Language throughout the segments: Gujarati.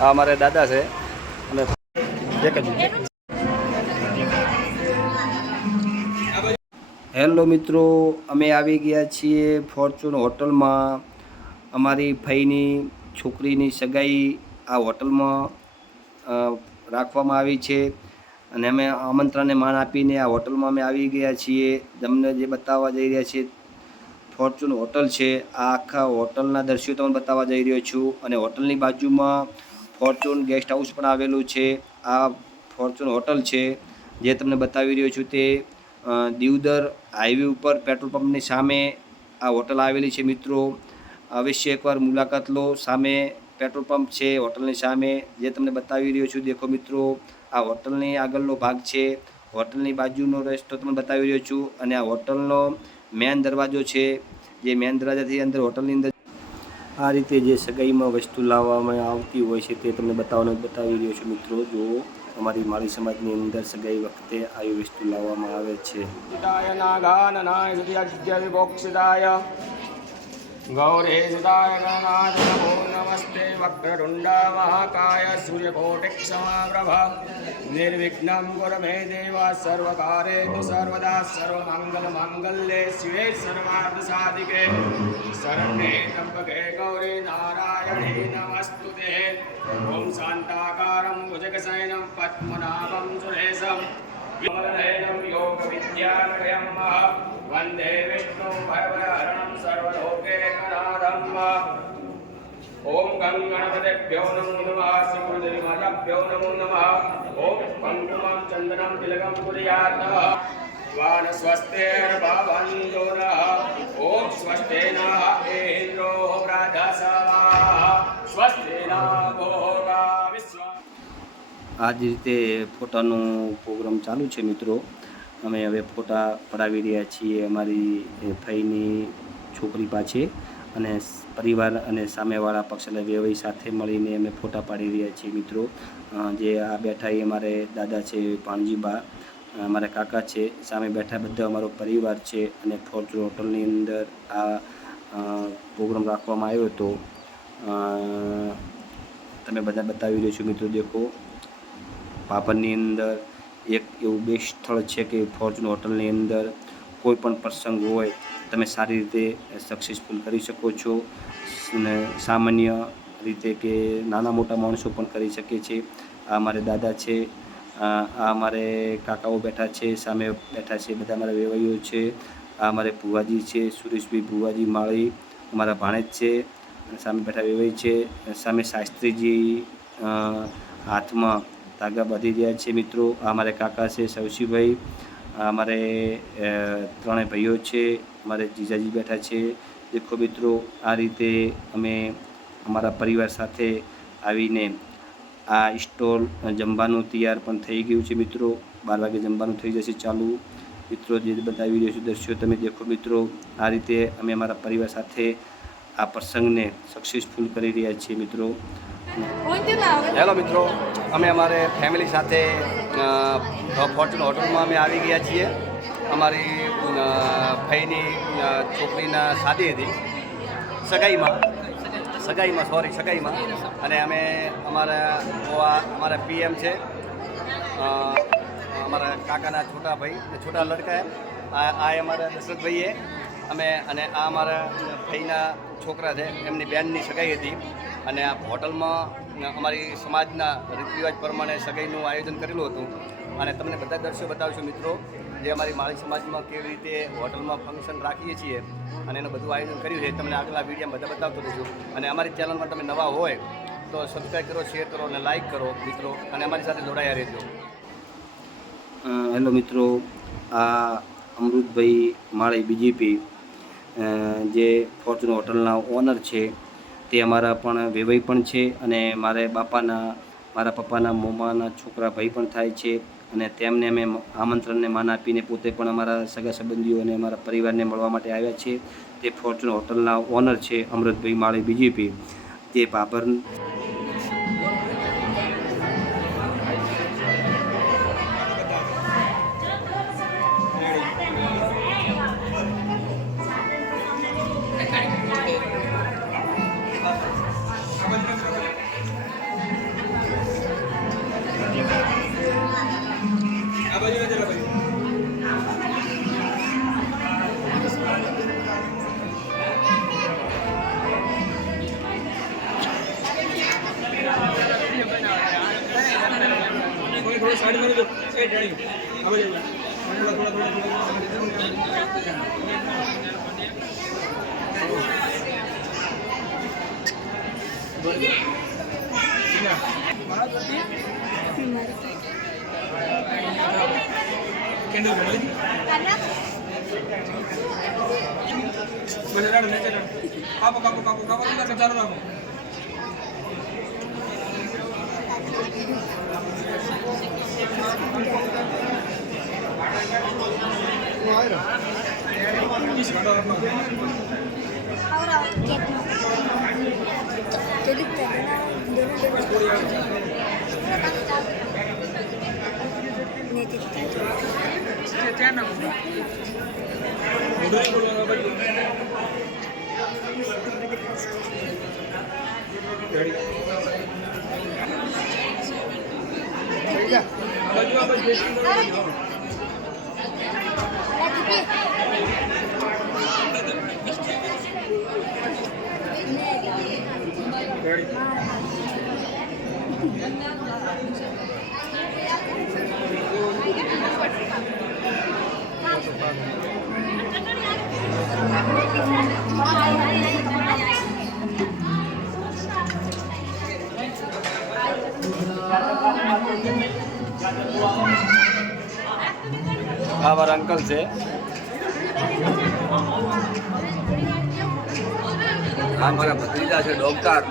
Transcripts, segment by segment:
આ અમારે દાદા છે અને એક જ હેલો મિત્રો, અમે આવી ગયા છીએ ફોર્ચ્યુન હોટલમાં. અમારી ભાઈની છોકરીની સગાઈ આ હોટલમાં રાખવામાં આવી છે અને અમે આમંત્રણને માન આપીને આ હોટલમાં અમે આવી ગયા છીએ. તમને જે બતાવવા જઈ રહ્યા છીએ ફોર્ચ્યુન હોટલ છે. આ આખા હોટલના દૃશ્યો તમને બતાવવા જઈ રહ્યો છું અને હોટલની બાજુમાં ફોર્ચ્યુન ગેસ્ટ હાઉસ પણ આવેલું છે. આ ફોર્ચ્યુન હોટલ છે જે તમને બતાવી રહ્યો છું તે દીવદર હાઈવે ઉપર પેટ્રોલ પંપની સામે આ હોટલ આવેલી છે. મિત્રો અવશ્ય એકવાર મુલાકાત લો. સામે પેટ્રોલ પંપ છે હોટલની સામે, જે તમને બતાવી રહ્યો છું. દેખો મિત્રો, આ હોટલની આગળનો ભાગ છે. હોટલની બાજુનો રસ્તો તમને બતાવી રહ્યો છું અને આ હોટલનો મેન દરવાજો છે. જે મેન દરવાજાથી અંદર હોટલની અંદર આ રીતે જે સગાઈમાં વસ્તુ લાવવામાં આવતી હોય છે તે તમને બતાવી રહ્યો છું. મિત્રો જુઓ, અમારી માળી સમાજની અંદર સગાઈ વખતે આવી વસ્તુ લાવવામાં આવે છે. गौरे सुदाय गणनाथ नमो नमस्ते वक्रतुण्डा महाकाय सूर्यकोटिसमप्रभा निर्विघ्नं कुरु मे देव सर्वकार्येषु सर्वदा सर्वमङ्गलमाङ्गल्ये शिवे सर्वार्थसाधिके शरण्ये त्र्यम्बके गौरी नारायणे नमस्तुते ॐ शान्ताकारं भुजगशयनं पद्मनाभं सुरेशं कमलनयनं योगविद्यालयं वन्दे विष्णु भवहरणं सर्वलोकैकनाथम् ॐ गं गणपतिभ्यो नमो नमः श्रीगुरुदेवताभ्यो नमो नमः ॐ कुङ्कुमं चन्दनं तिलकं कुर्यात् स्वान स्वस्तेर्भवन्तु नः ॐ स्वस्ते नः इन्द्रो वृद्धसवाः स्वस्ते नः भोगा विश्वा. આ જ રીતે ફોટાનો પ્રોગ્રામ ચાલુ છે. મિત્રો અમે હવે ફોટા પડાવી રહ્યા છીએ અમારી ભાઈની છોકરી પાસે અને પરિવાર અને સામેવાળા પક્ષના વ્યવસાય સાથે મળીને અમે ફોટા પાડી રહ્યા છીએ. મિત્રો જે આ બેઠા એ અમારે દાદા છે, ભાણજીબા, અમારા કાકા છે. સામે બેઠા બધા અમારો પરિવાર છે અને ફોર્ચ્યુન હોટલની અંદર આ પ્રોગ્રામ રાખવામાં આવ્યો હતો. તમે બધા બતાવી રહ્યો છો. મિત્રો દેખો, પાપડની અંદર એક એવું બેસ્ટ સ્થળ છે કે ફોર્ચ્યુન હોટલની અંદર કોઈ પણ પ્રસંગ હોય તમે સારી રીતે સક્સેસફુલ કરી શકો છો. અને સામાન્ય રીતે કે નાના મોટા માણસો પણ કરી શકે છે. આ અમારે દાદા છે, આ અમારે કાકાઓ બેઠા છે, સામે બેઠા છે બધા અમારા વેવાઈઓ છે. આ અમારે ભુવાજી છે, સુરેશભાઈ ભુવાજી માળી અમારા ભાણેજ છે. સામે બેઠા વેવાઈ છે. સામે શાસ્ત્રીજી હાથમાં ધાગા બાંધી રહ્યા છે. મિત્રો આ અમારે કાકા છે સવસીભાઈ, અમારે ત્રણેય ભાઈઓ છે, અમારે જીજાજી બેઠા છે. દેખો મિત્રો, આ રીતે અમે અમારા પરિવાર સાથે આવીને આ સ્ટોલ જમવાનું તૈયાર પણ થઈ ગયું છે. મિત્રો 12 વાગે જમવાનું થઈ જશે ચાલુ. મિત્રો જે બતાવી રહ્યો છું દૃશ્યો તમે દેખો. મિત્રો આ રીતે અમે અમારા પરિવાર સાથે આ પ્રસંગને સક્સેસફુલ કરી રહ્યા છીએ. મિત્રો હેલો મિત્રો, અમે અમારે ફેમિલી સાથે ફોર્ચ્યુન હોટલમાં અમે આવી ગયા છીએ. અમારી ભાઈની છોકરીના શાદી હતી, સગાઈમાં અને અમે અમારા પીએમ છે, અમારા કાકાના છોટા ભાઈ, છોટા લડકા આ અમારા દશરથભાઈએ અમે અને આ અમારા ભાઈના છોકરા છે, એમની બહેનની સગાઈ હતી અને આ હોટલમાં અમારી સમાજના રીતરિવાજ પ્રમાણે સગાઈનું આયોજન કરેલું હતું અને તમને બધા દૃશ્યો બતાવશું. મિત્રો જે અમારી માળી સમાજમાં કેવી રીતે હોટલમાં ફંક્શન રાખીએ છીએ અને એનું બધું આયોજન કર્યું છે તમને આગલા વિડીયોમાં બધા બતાવતો રહીશું. અને અમારી ચેનલમાં તમે નવા હોય તો સબસ્ક્રાઈબ કરો, શેર કરો અને લાઇક કરો મિત્રો, અને અમારી સાથે જોડાયા રહેજો. હેલો મિત્રો, આ અમૃતભાઈ માળી બીજીપી જે ફોર્ચ્યુન હોટલના ઓનર છે તે અમારા પણ વેવાઈ પણ છે અને મારા પપ્પાના મોમાના છોકરા ભાઈ પણ થાય છે. અને તેમને અમે આમંત્રણને માન આપીને પોતે પણ અમારા સગા સંબંધીઓ અને અમારા પરિવારને મળવા માટે આવ્યા છે. તે ફોર્ચ્યુન હોટલના ઓનર છે અમૃતભાઈ માળી બીજીપી, તે બાબર. આ મારા અંકલ છે. આ મારા ભત્રીજા છે ડોક્ટર.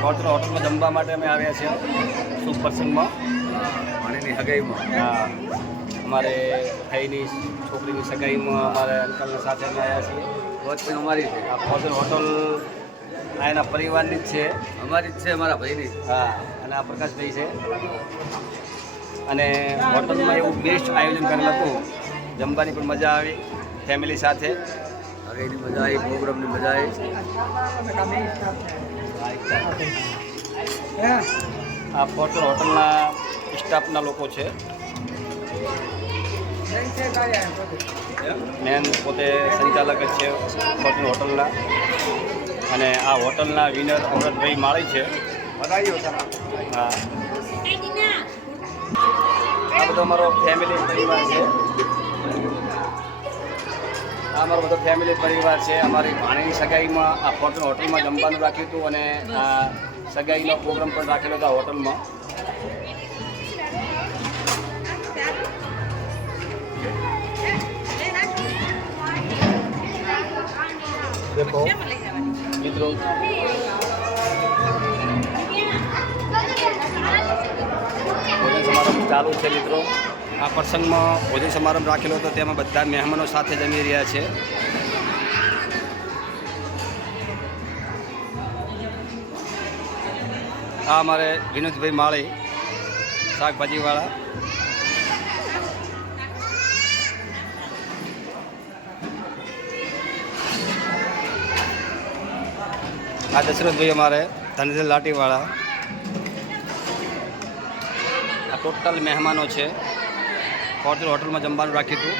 ફોર્ચ્યુન હોટલમાં જમવા માટે અમે આવ્યા છીએ શુભ પ્રસંગમાં. પાણીની હગાઈમાં. હા, અમારે ભાઈની છોકરીની સગાઈમાં અમારા અંકલના સાથે અમે આવ્યા છીએ. વોચ પણ અમારી છે. આ ફોર્ચ્યુન હોટલ આ એના પરિવારની જ છે. અમારી જ છે, મારા ભાઈની. હા, અને આ પ્રકાશભાઈ છે. અને હોટલમાં એવું બેસ્ટ આયોજન કરેલું હતું. જમવાની પણ મજા આવી ફેમિલી સાથે. હગાઈની મજા આવી, પ્રોગ્રામની મજા આવી. આ ફોર્ચ્યુન હોટલના સ્ટાફના લોકો છે. મેન પોતે સંચાલક જ છે ફોર્ચ્યુન હોટલના. અને આ હોટલના વિનર અમૃતભાઈ માળી છે. હા, આ બધો અમારો ફેમિલી પરિવાર છે. આ અમારો બધો ફેમિલી પરિવાર છે. અમારી ભાણીની સગાઈમાં આ ફોર્ચ્યુન હોટલમાં જમવાનું રાખ્યું હતું અને આ સગાઈનો પ્રોગ્રામ પણ રાખેલો હતો આ હોટલમાં. દેખો મિત્રો, ભોજન સમારંભ ચાલુ છે મિત્રો. આ પ્રસંગમાં ભોજન સમારંભ રાખેલો હતો, તેમાં બધા મહેમાનો સાથે જમી રહ્યા છે. આ અમારે વિનોદભાઈ માળી શાકભાજીવાળા. આ દશરથભાઈ અમારે ધનજલ લાટીવાળા. આ ટોટલ મહેમાનો છે. ફોર્ચ્યુન હોટલમાં જમવાનું રાખ્યું હતું.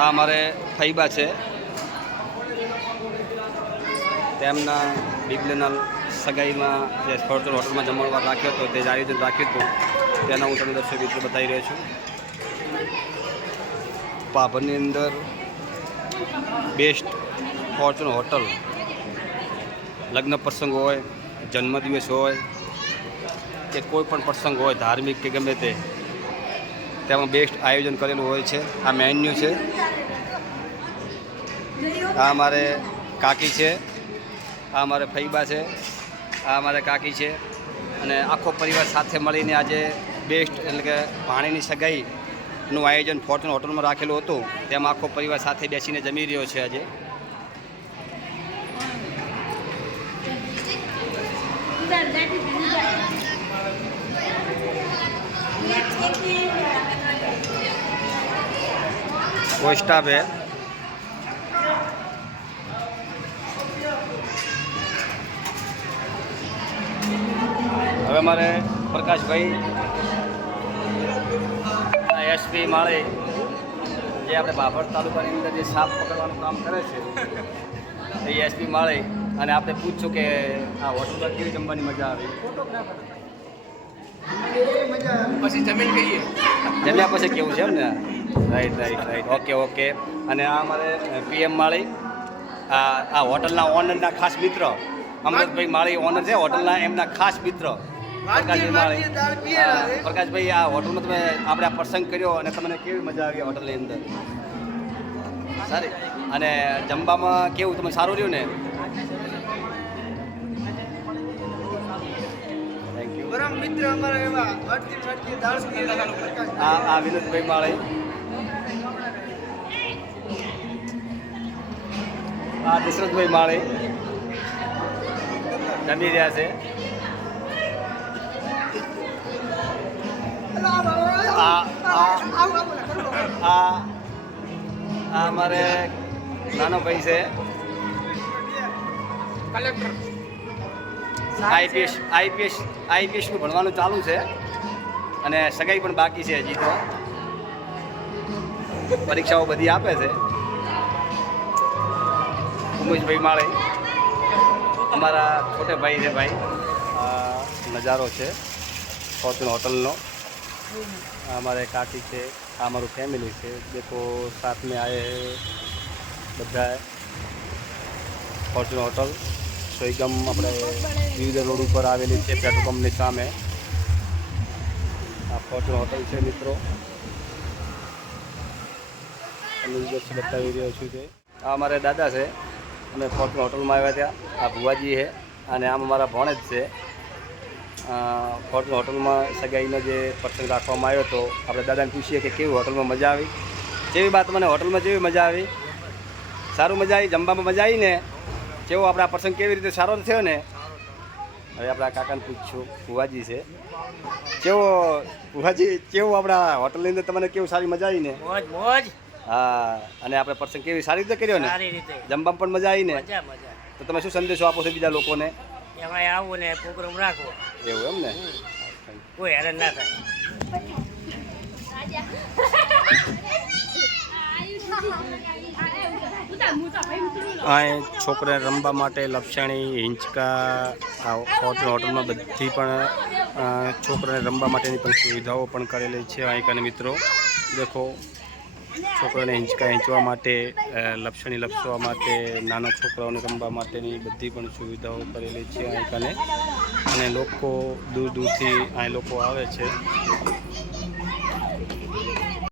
આ અમારે ફૈબા છે. તેમના બિગલેનલ સગાઈમાં જે ફોર્ચ્યુન હોટલમાં જમણવાર રાખ્યો હતો, તે જ આયોજન રાખ્યું હતું, તેના હું તમને દર્શક મિત્રો બતાવી રહ્યો છું. પાભરની અંદર બેસ્ટ ફોર્ચ્યુન હોટલ. લગ્ન પ્રસંગ હોય, જન્મદિવસ હોય કે કોઈ પણ પ્રસંગ હોય, ધાર્મિક કે ગમે તે, તેમાં બેસ્ટ આયોજન કરેલું હોય છે. આ મેન્યુ છે. આ અમારે કાકી છે. આ અમારે ફૈબા છે. આ અમારે કાકી છે. અને આખો પરિવાર સાથે મળીને આજે બેસ્ટ એટલે કે ભાણીની સગાઈનું આયોજન ફોર્ચ્યુન હોટલમાં રાખેલું હતું. તેમાં આખો પરિવાર સાથે બેસીને જમી રહ્યો છે આજે. કોઈ સ્ટાફ હે. હવે અમારે પ્રકાશભાઈ એસપી માળે, જે આપણે બાભર તાલુકાની અંદર જે સાપ પકડવાનું કામ કરે છે, એ એસપી માળે અને આપણે પૂછશું કે આ હોટલમાં કેવી જમવાની મજા આવી. પછી જમીન કહીએ. જમ્યા પછી કેવું છે એમ ને? રાઈટ. ઓકે. અને આ અમારે PM માળી, આ હોટલના ઓનરના ખાસ મિત્ર અમૃતભાઈ માળી ઓનર છે હોટલના, એમના ખાસ મિત્ર પ્રકાશભાઈ માળી. પ્રકાશભાઈ, આ હોટલમાં તમે આપણે આ પ્રસંગ કર્યો અને તમને કેવી મજા આવી હોટલની અંદર? સારી. અને જમવામાં કેવું તમે સારું રહ્યું ને? Thank you. પરમ મિત્ર અમારા એવા અડધી દાળ આ વિનોદભાઈ માળી, આ દશરથભાઈ માળી જમી રહ્યા છે. આ અમારે નાનો ભાઈ છે કલેક્ટર. આઈપીએસનું ભણવાનું ચાલુ છે અને સગાઈ પણ બાકી છે હજી તો. પરીક્ષાઓ બધી આપે છે. ઉમેશભાઈ માળી અમારા છોટે ભાઈ છે. ભાઈ નજારો છે ફોર્ચ્યુન હોટલનો. हमारे काकी છે, આ અમારું ફેમિલી છે. દેખો साथ में आए બધા ફોર્ચ્યુન હોટલ સોઈગમ આપણે વિવિધ રોડ ઉપર આવેલી છે, પેટ્રોલ પંપની સામે આ ફોર્ચ્યુન હોટલ છે મિત્રો. અને દર્શન બતાવી રહ્યો છું તે આ અમારે દાદા છે. અમે ફોર્ચ્યુન હોટલમાં આવ્યા ત્યાં. આ ભુવાજી છે અને આમ અમારા ભણેજ છે. ફોર્ચ્યુન હોટલમાં સગાઈનો જે પ્રસંગ રાખવામાં આવ્યો હતો, આપણે દાદાને પૂછીએ કે કેવી હોટલમાં મજા આવી. જેવી વાત મને હોટલમાં જેવી મજા આવી? સારું મજા આવી? જમવામાં મજા આવી ને? કેવો આપણા પ્રસંગ કેવી રીતે સારો થયો ને? હવે આપણા કાકાને પૂછશું. ભુવાજી છે. કેવો ભુવાજી, કેવું આપણા હોટલની અંદર તમને કેવું સારી મજા આવી ને? મોજ. હા. અને આપણે પ્રસંગ કેવી સારી રીતે કર્યો ને? જમવામાં પણ મજા આવી ને? તો તમે શું સંદેશો આપો છો બીજા લોકોને? એમાં આવું ને પ્રોગ્રામ રાખવો. એવું એમ ને? કોઈ હેરાન ના થાય. અહીં છોકરાને રમવા માટે લપસણી, હિંચકા, આ ફોર્ચ્યુન હોટલમાં બધી પણ છોકરાને રમવા માટેની પણ સુવિધાઓ પણ કરેલી છે. અહીં કને મિત્રો દેખો, છોકરાને હિંચકા હિંચવા માટે, લપસણી લપસવા માટે, નાના છોકરાઓને રમવા માટેની બધી પણ સુવિધાઓ કરેલી છે અહીં કને. અને લોકો દૂર દૂરથી અહીં લોકો આવે છે.